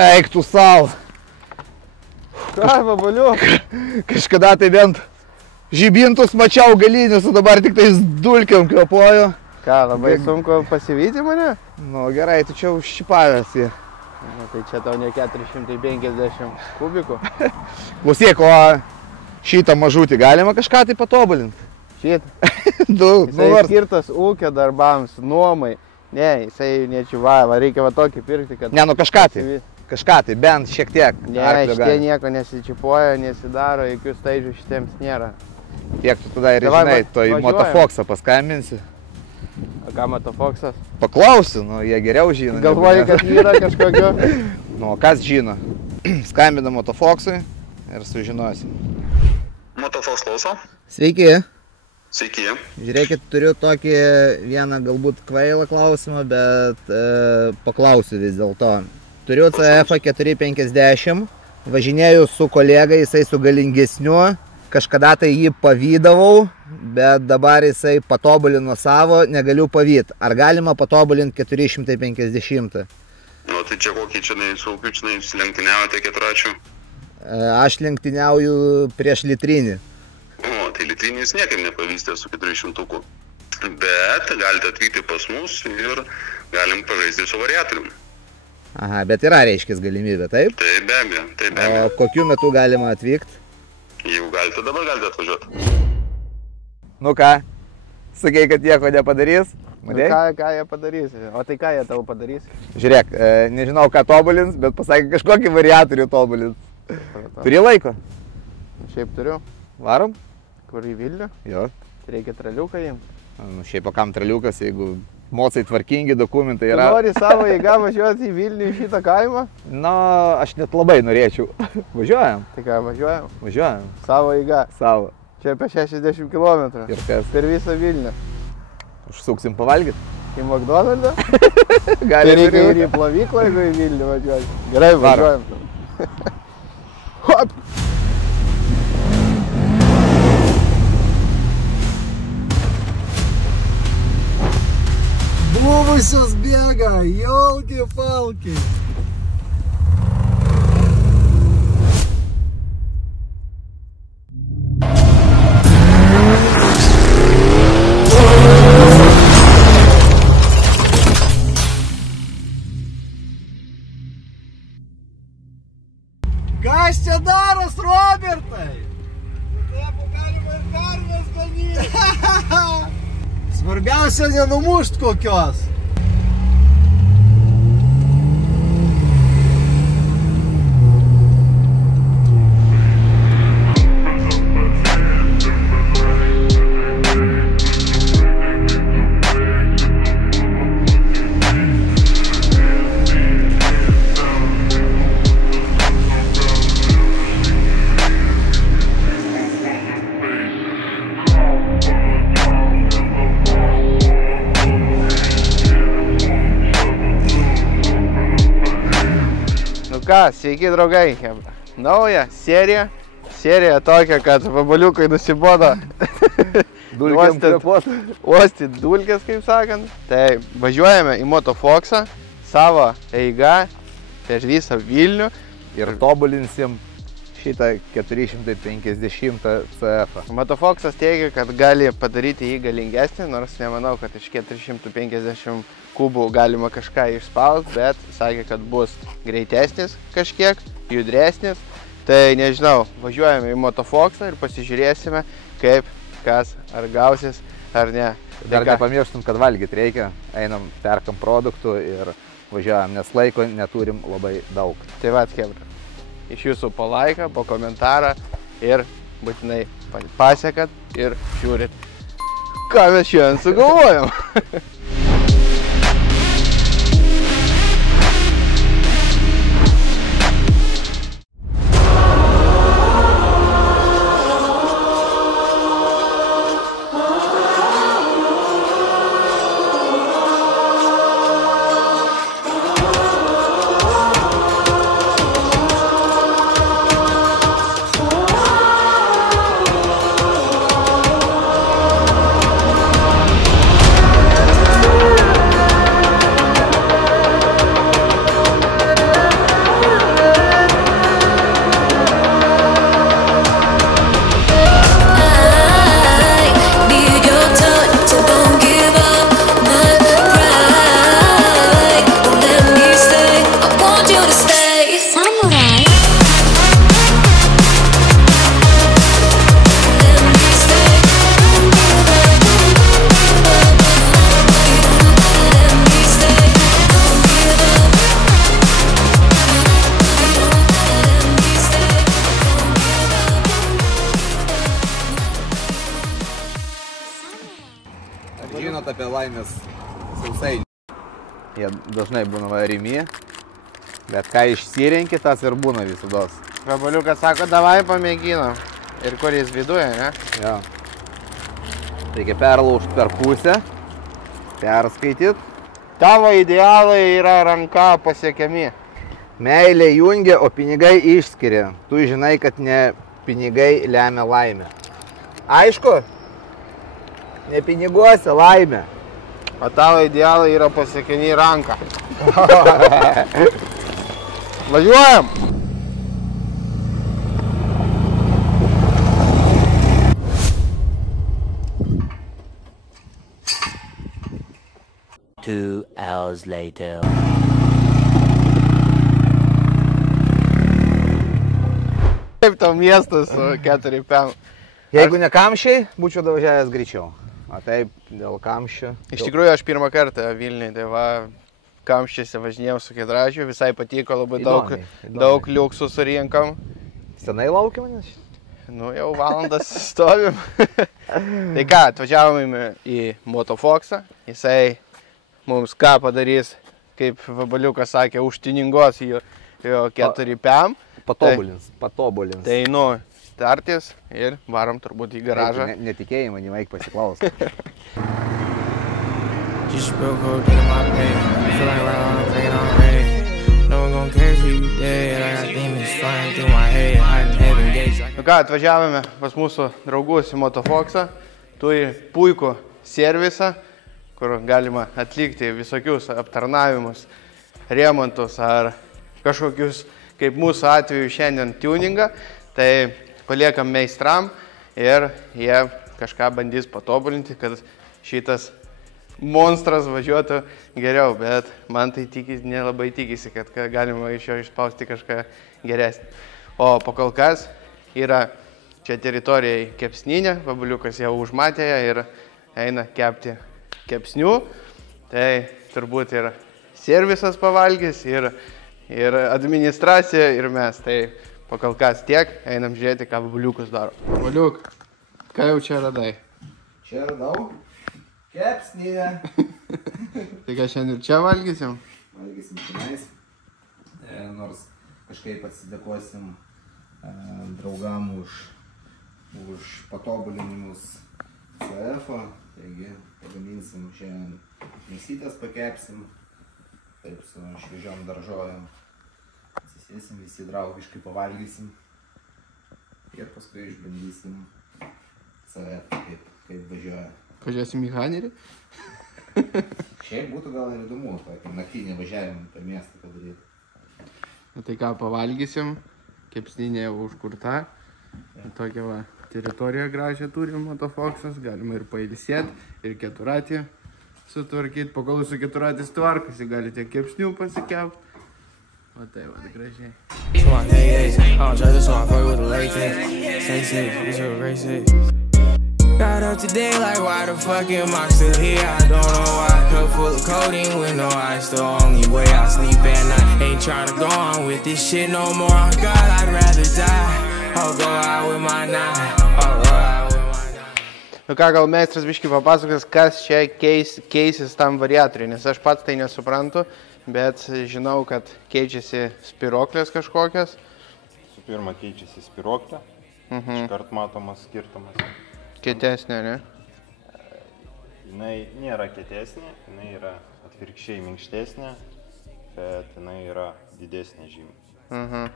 Eik tu savo. Ką, babaliu? Kažkada tai bent žibintus mačiau galinius, o dabar tik tais dulkiam kvepuoju. Ką, labai sunku pasivyti mane? Nu gerai, tu čia užšipavęs jį. Nu, tai čia tau ne 450 kubikų. Klausyk, o šitą mažutį galima kažką tai patobulinti? Šitą? Jisai skirtas ūkio darbams, nuomai. Ne, jisai nečiuvava, reikia va tokį pirkti, kad... Ne, nu kažką tai, bent šiek tiek. Ne, šitie nieko nesičipuoja, nesidaro, jokių staižių šitiems nėra. Tiek tu tada ir žinai, to į Motofoxą paskambinsi. O ką Motofoxas? Paklausiu, nu jie geriau žino. Galvoju, kad yra kažkokio? Nu, kas žino? Skambina Motofoxui ir sužinosim. Motofox klauso. Sveiki. Sveiki. Žiūrėkit, turiu tokį vieną galbūt kvailą klausimą, bet paklausiu vis dėlto. Turiu CF 450, važinėjau su kolega, jisai su galingesniu, kažkada tai jį pavydavau, bet dabar jisai patobulino savo, negaliu pavyti. Ar galima patobulinti 450? Nu, tai čia kokį čia su kokiu čia lenktyniavote keturračiu? Aš lenktyniauju prieš litrinį. O, tai litrinis niekaip nepavystė su 400-uku. Bet galite atvykti pas mus ir galim pažaisti su variatorium. Aha, bet yra reiškis galimybė, taip? Tai be abejo, tai be abejo. O kokiu metu galima atvykti? Jeigu galite, dabar galite atvažiuoti. Nu ką, sakei, kad nieko nepadarys? Nu, ką jie padarys? O tai ką jie tavo padarys? Žiūrėk, nežinau ką tobulins, bet pasakė kažkokį variatorių tobulins. Turi laiko? Šiaip turiu. Varom? Kur į Vilnių? Jo. Reikia traliuką jiems. Nu, šiaip o kam traliukas, jeigu mocai tvarkingi, dokumentai yra. Tu nori savo jėgą važiuoti į Vilnių į šitą kaimą? Na, aš net labai norėčiau. Važiuojam? Tai ką, važiuojam? Važiuojam. Savo jėgą? Savo. Čia apie 60 km. Ir kas? Per visą Vilnių. Užsuksim pavalgyti? Į McDonald'ą? Gali reikia ir į plovyklą, jeigu į Vilnių važiuojam. Gerai, važiuojam. Hop! Buvusios bėga, jolki-palki. Kas čia daros, Robertai? Taip, galima ir karves ganyti. Svarbiausia nenumušt kokios. Ką, sveiki draugai, chebra. Nauja serija. Serija tokia, kad vabaliukai nusibodo uostyt dulkės, kaip sakant. Tai važiuojame į Motofoxą, savo eigą, per visą Vilnių. Ir tobulinsim šitą 450 CF. Motofoxas teigia, kad gali padaryti jį galingesnį, nors nemanau, kad iš 450 kubų galima kažką išspausti, bet sakė, kad bus greitesnis kažkiek, judresnis. Tai nežinau, važiuojame į Motofoxą ir pasižiūrėsime, kaip, kas, ar gausis, ar ne. Dar nepamirštum, kad valgyti reikia, einam, perkam produktų ir važiuojam, nes laiko neturim labai daug. Tai vat, chebra, iš jūsų po laiką, po komentarą ir būtinai pasiekat ir žiūrit, ką mes šiandien sugalvojam. apie laimės sausainį. Jie dažnai būna varimi, bet ką išsirenki, tas ir būna visados. Vabaliukas sako, davai pamėginam. Ir kur jis viduje, ne? Jo. Reikia perlaužti per pusę, perskaityt. Tavo idealai yra ranka pasiekiami. Meilė jungia, o pinigai išskiria. Tu žinai, kad ne pinigai lemia laimę. Aišku? Ne piniguose laimė. O tavo idealai yra pasiekiami ranką. Važiuojam! Two hours later. Kaip tau miestas su 4-5? Jeigu ne kamščiai, būčiau davažiavęs greičiau. O taip, dėl kamščių. Iš tikrųjų, aš pirmą kartą Vilniuje, tai va, kamščiuose važinėjau su Kedražiu, visai patiko, labai daug liuksų surinkam. Senai laukia manęs? Nu, jau valandas stovim. Tai ką, atvažiavome į Motofoxą, jisai mums ką padarys, kaip Vabaliukas sakė, užtiningos jo 4-5. Patobulins. Tai, nu, startis ir varom turbūt į garažą. Netikėjimą, nevaik pasiklaus. Nu ką, atvažiavome pas mūsų draugus į Motofoxą. Turi puikų servisą, kur galima atlikti visokius aptarnavimus, remontus ar kažkokius, kaip mūsų atveju šiandien, tuningą. Tai paliekam meistram ir jie kažką bandys patobulinti, kad šitas monstras važiuotų geriau, bet man tai nelabai tikisi, kad galima iš jo išspausti kažką geresnį. O po kol kas yra čia teritorijai kepsninė, Vabaliukas jau užmatė ir eina kepti kepsnių, tai turbūt ir servisas pavalgys, ir administracija, ir mes. Tai po kol kas tiek, einam žiūrėti, ką Vabaliukas daro. Vabaliuk, ką jau čia radai? Čia radau kepsninę. Tai ką šiandien ir čia valgysim? Valgysim čionais. Nors kažkaip atsidėkosim draugam už patobulinimus CF-o. Taigi pagaminsim šiandien mėsytės, pakepsim. Taip su šviežiom daržovėm. Atsisėsim, visi draugiškai pavalgysim. Ir paskui išbandysim CF, kaip važiuoja. Pažiūrėsim į Hanerį? Šiaip būtų gal ir įdomu, tokį naktinį važiavimą per miestą padaryti. Tai ką, pavalgysim, kepsninė užkurta. Tokią va teritoriją gražią turim Motofoxas, galima ir pailsėti, ir keturatį sutvarkyti. Po kol su keturatės tvarkasi, galite kepsnių pasikepti. O tai va, gražiai. Got up today like why the fuck am I still here? I don't know why. Cup full of codeine with no ice. The only way I sleep at night. Ain't tryna go on with this shit no more. Oh God, I'd rather die. I'll go out with my nine. I'll go out with my nine. Nu ką, gal meistras biškai papasakos, kas čia keisis tam variatoriui, nes aš pats tai nesuprantu, bet žinau, kad keičiasi spiroklės kažkokios. Su pirma keičiasi spiroklė, iškart matomas skirtumas. Kietesnė, ne? Jinai nėra kietesnė, jinai yra atvirkščiai minkštesnė, bet jinai yra didesnė žymiai.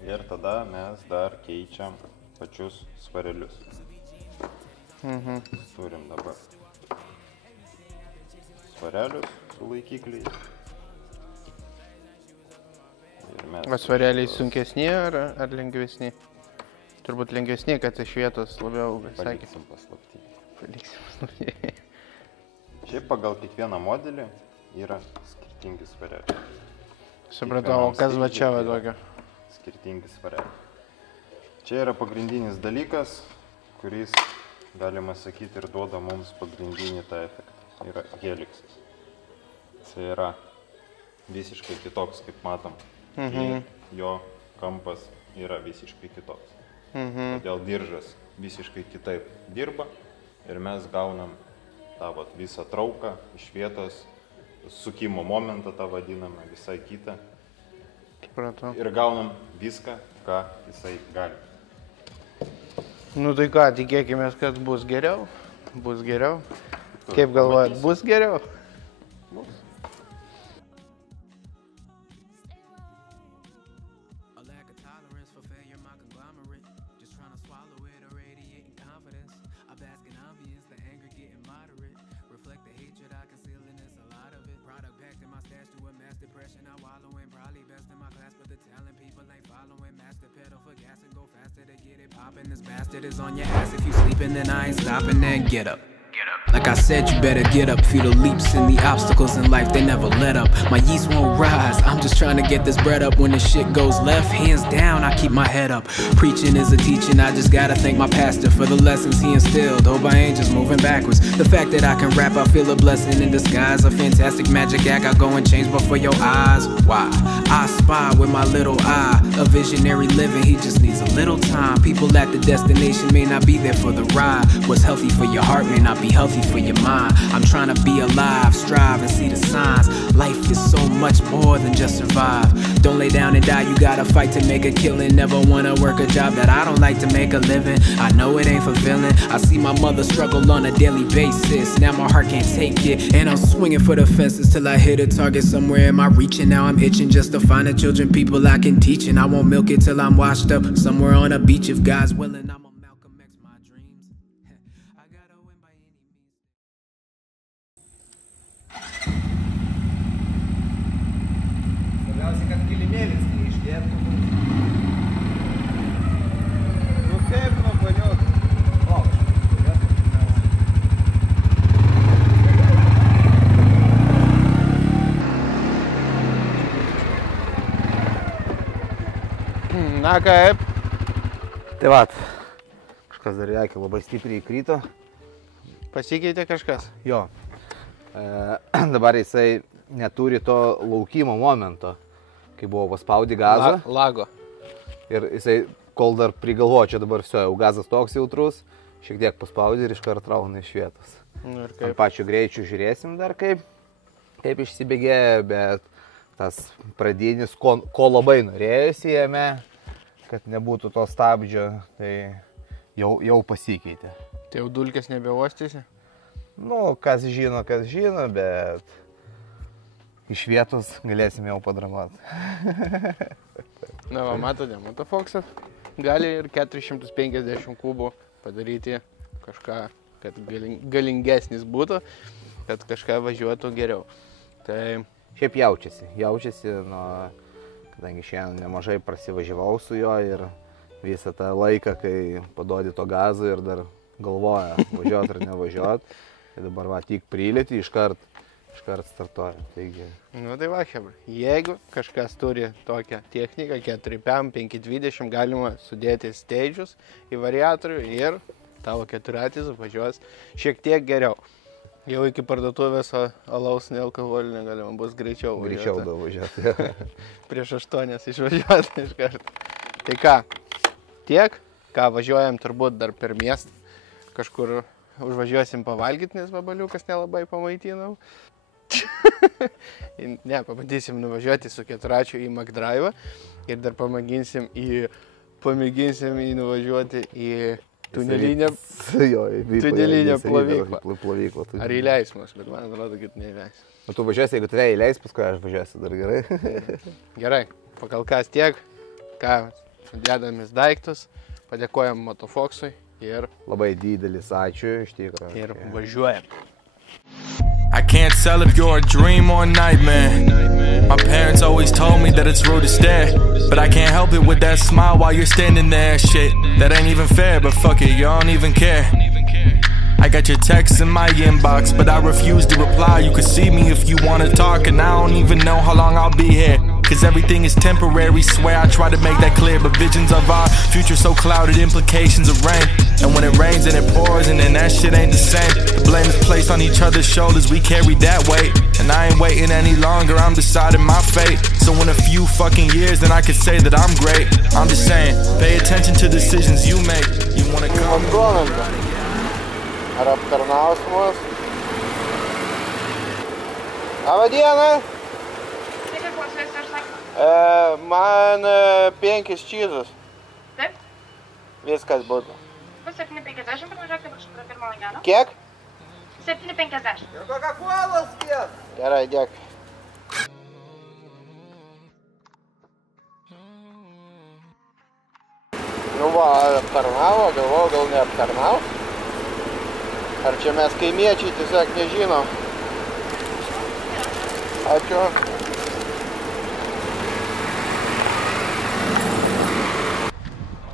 Ir tada mes dar keičiam pačius svarelius. Turim dabar svarelius su laikikliais. O svareliai sunkesni ar lengvesni? Turbūt lengvesni, kad iš vietos labiau, sakė. Paliksim paslaptį. Paliksim paslaptį. Šiaip pagal kiekvieną modelį yra skirtingi svareliai. Supratau, o kas va čia va tokio? Skirtingi svareliai. Čia yra pagrindinis dalykas, kuris, galima sakyti, ir duoda mums pagrindinį tą efektą. Tai yra heliksas. Tai yra visiškai kitoks, kaip matom. Jo kampas yra visiškai kitoks. Todėl diržas visiškai kitaip dirba ir mes gaunam tą vat, visą trauką iš vietos, sukimo momentą tą vadinamą, visai kitą. Supratau. Ir gaunam viską, ką jisai gali. Nu tai ką, tikėkime, kad bus geriau. Bus geriau. Kaip galvojat, bus geriau? Bus. This bastard is on your ass. If you sleeping, then I ain't stopping there. Get up. Like I said, you better get up. Feel the leaps and the obstacles in life, they never let up. My yeast won't rise, I'm just trying to get this bread up. When the shit goes left, hands down, I keep my head up. Preaching is a teaching, I just gotta thank my pastor for the lessons he instilled. Hope I ain't just moving backwards. The fact that I can rap, I feel a blessing in disguise. A fantastic magic act, I go and change before your eyes. Why? I spy with my little eye. A visionary living, he just needs a little time. People at the destination may not be there for the ride. What's healthy for your heart may not be healthy for your mind. I'm trying to be alive, strive and see the signs. Life is so much more than just survive. Don't lay down and die, you gotta fight to make a killing. Never wanna work a job that I don't like to make a living. I know it ain't fulfilling. I see my mother struggle on a daily basis. Now my heart can't take it, and I'm swinging for the fences till I hit a target. Somewhere am I reaching? Now I'm itching just to find the children, people I can teach. And I won't milk it till I'm washed up somewhere on a beach. If God's willing, I'm a Malcolm X my dreams. I gotta win by any means. Svarbiausia, kad kilimėlis neišdėtų. Nu kaip nuvaliot? O, Na kaip? tai vat, kažkas dar reikia labai stipriai įkrito. Pasikeitė kažkas? Jo. Dabar jisai neturi to laukimo momento, kai buvo paspaudi gazą. Lago. Ir jisai, kol dar prigalvoja, čia dabar jau gazas toks jautrus, šiek tiek paspaudi ir iškart rauna iš vietos. Nu ir Ant kaip? pačių greičių žiūrėsim dar kaip išsibėgėja, bet tas pradinis, ko labai norėjusi jame, kad nebūtų to stabdžio, tai jau pasikeitė. Tai jau dulkės nebeuostysi? Nu, kas žino, bet iš vietos galėsim jau padramuoti. Na va, matote, Motofoxas gali ir 450 kubų padaryti kažką, kad galingesnis būtų, kad kažką važiuotų geriau. Tai Šiaip jaučiasi, kadangi šiandien nemažai prasivažiavau su juo ir visą tą laiką, kai paduodi to gazo ir dar galvoja važiuot ar nevažiuot, tai dabar va, tik prilėti, iškart startuoja. Taigi... Nu tai va, hebra, jeigu kažkas turi tokią techniką, 4PM 520, galima sudėti stage'us į variatorių ir tavo keturratis važiuos šiek tiek geriau. Jau iki parduotuvės alaus nealkoholinio galima bus greičiau važiuoti. Prieš 8 išvažiuoti iš karto. Tai ką, tiek, ką važiuojam turbūt dar per miestą, kažkur užvažiuosim pavalgyti, nes vabaliukas nelabai pamaitinau. Ne, pabandysim nuvažiuoti su keturračiu į McDrive'ą ir dar pamėginsim nuvažiuoti į tunelinę plovyklą. Ar įleis mus, bet man atrodo, kad neįleis. O tu važiuosi, jeigu tave įleis, paskui aš važiuosiu dar gerai. Gerai, pakalkas tiek, ką dėdamis daiktus, padėkojam Motofoxui ir labai didelis ačiū iš tikrųjų. Ir važiuojam. I can't tell if you're a dream or a nightmare. My parents always told me that it's rude to stare, but I can't help it with that smile while you're standing there. Shit, that ain't even fair, but fuck it, you don't even care. I got your texts in my inbox, but I refuse to reply. You can see me if you wanna talk, and I don't even know how long I'll be here. Cause everything is temporary, swear I try to make that clear. But visions of our future so clouded, implications of rain. And when it rains and it pours, and then that shit ain't the same. The blame is placed on each other's shoulders, we carry that weight. And I ain't waiting any longer, I'm deciding my fate. So in a few fucking years, then I can say that I'm great. I'm just saying, pay attention to decisions you make. You wanna come? Ar aptarnaus mus? Labą dieną. Kiek ir buvo sveikas, aš sakau? Man 5 čyzus. Taip? Viskas būtų. Bus 7,50 pravažiuoti, prašau, prie pirmo langelio. Kiek? 7,50. Ir Coca-Colas vies. Gerai, dėkui. Nu va, aptarnavo, galvojau, gal neaptarnavo. Ar čia mes kaimiečiai tiesiog nežinom. Ačiū.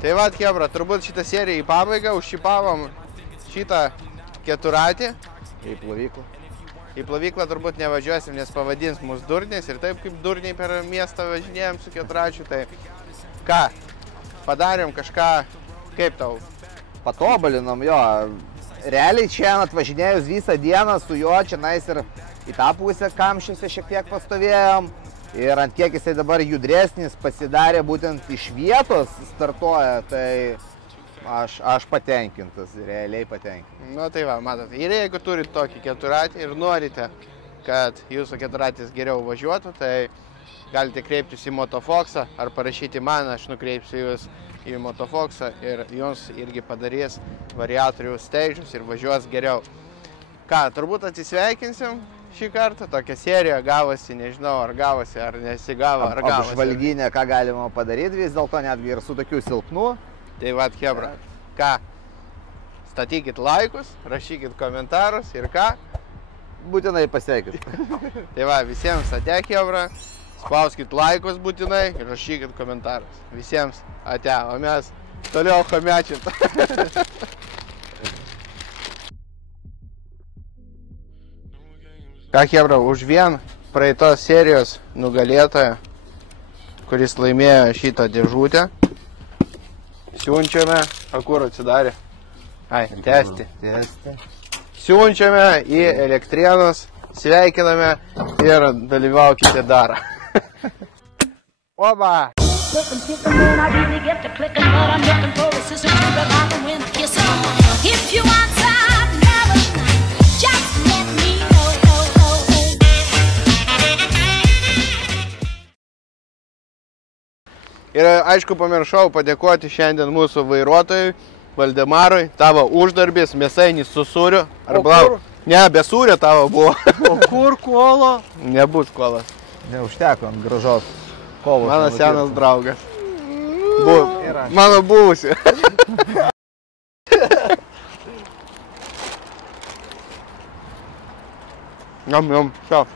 Tai va, chebra, turbūt šitą seriją į pabaigą užšipavom šitą keturatį. Į plovyklą. Į plovyklą turbūt nevažiuosim, nes pavadins mus durniais ir taip kaip durniai per miestą važinėjom su keturačiu, tai ką, padarėm kažką, kaip tau? Patobalinom jo. Realiai čia atvažinėjus visą dieną su juo, čia nais ir į tą pusę kamščiuose šiek tiek pastovėjom. Ir ant kiek jisai dabar judresnis pasidarė būtent iš vietos startuoja, tai aš patenkintas, realiai patenkintas. Nu tai va, matot, ir jeigu turit tokį keturatį ir norite, kad jūsų keturatis geriau važiuotų, tai galite kreiptis į Motofoxą ar parašyti man, aš nukreipsiu jūs į Motofoxą ir jums irgi padarys variatorių steidžius ir važiuos geriau. Ką, turbūt atsisveikinsim šį kartą, tokia serija gavosi, nežinau ar gavosi, ar nesigavo, ar gavosi. Apžvalginė, ką galima padaryti, vis dėlto netgi ir su tokiu silpnu. Tai vat, chebra, ką, statykit laikus, rašykit komentarus ir ką? Būtinai pasveikit. Tai va, visiems ate, chebra, spauskit laikus būtinai ir rašykit komentarus. Visiems ate, o mes toliau chomiačit. Ką, chebra, už vien praeitos serijos nugalėtoją, kuris laimėjo šitą dėžutę, siunčiame, kur atsidarė? Ai, tęsti. Siunčiame į Elektrėnus, sveikiname ir dalyvaukite dar. Oba! Ir aišku, pamiršau padėkoti šiandien mūsų vairuotojui, Valdemarui, tavo uždarbis, mėsainis su sūriu. Ar blau? Ne, be sūrio tavo buvo. O kur kolo? Nebus kolas. Neužteko ant gražos kovos. Mano senas draugas. Mano buvusi. Jom, jom, čia.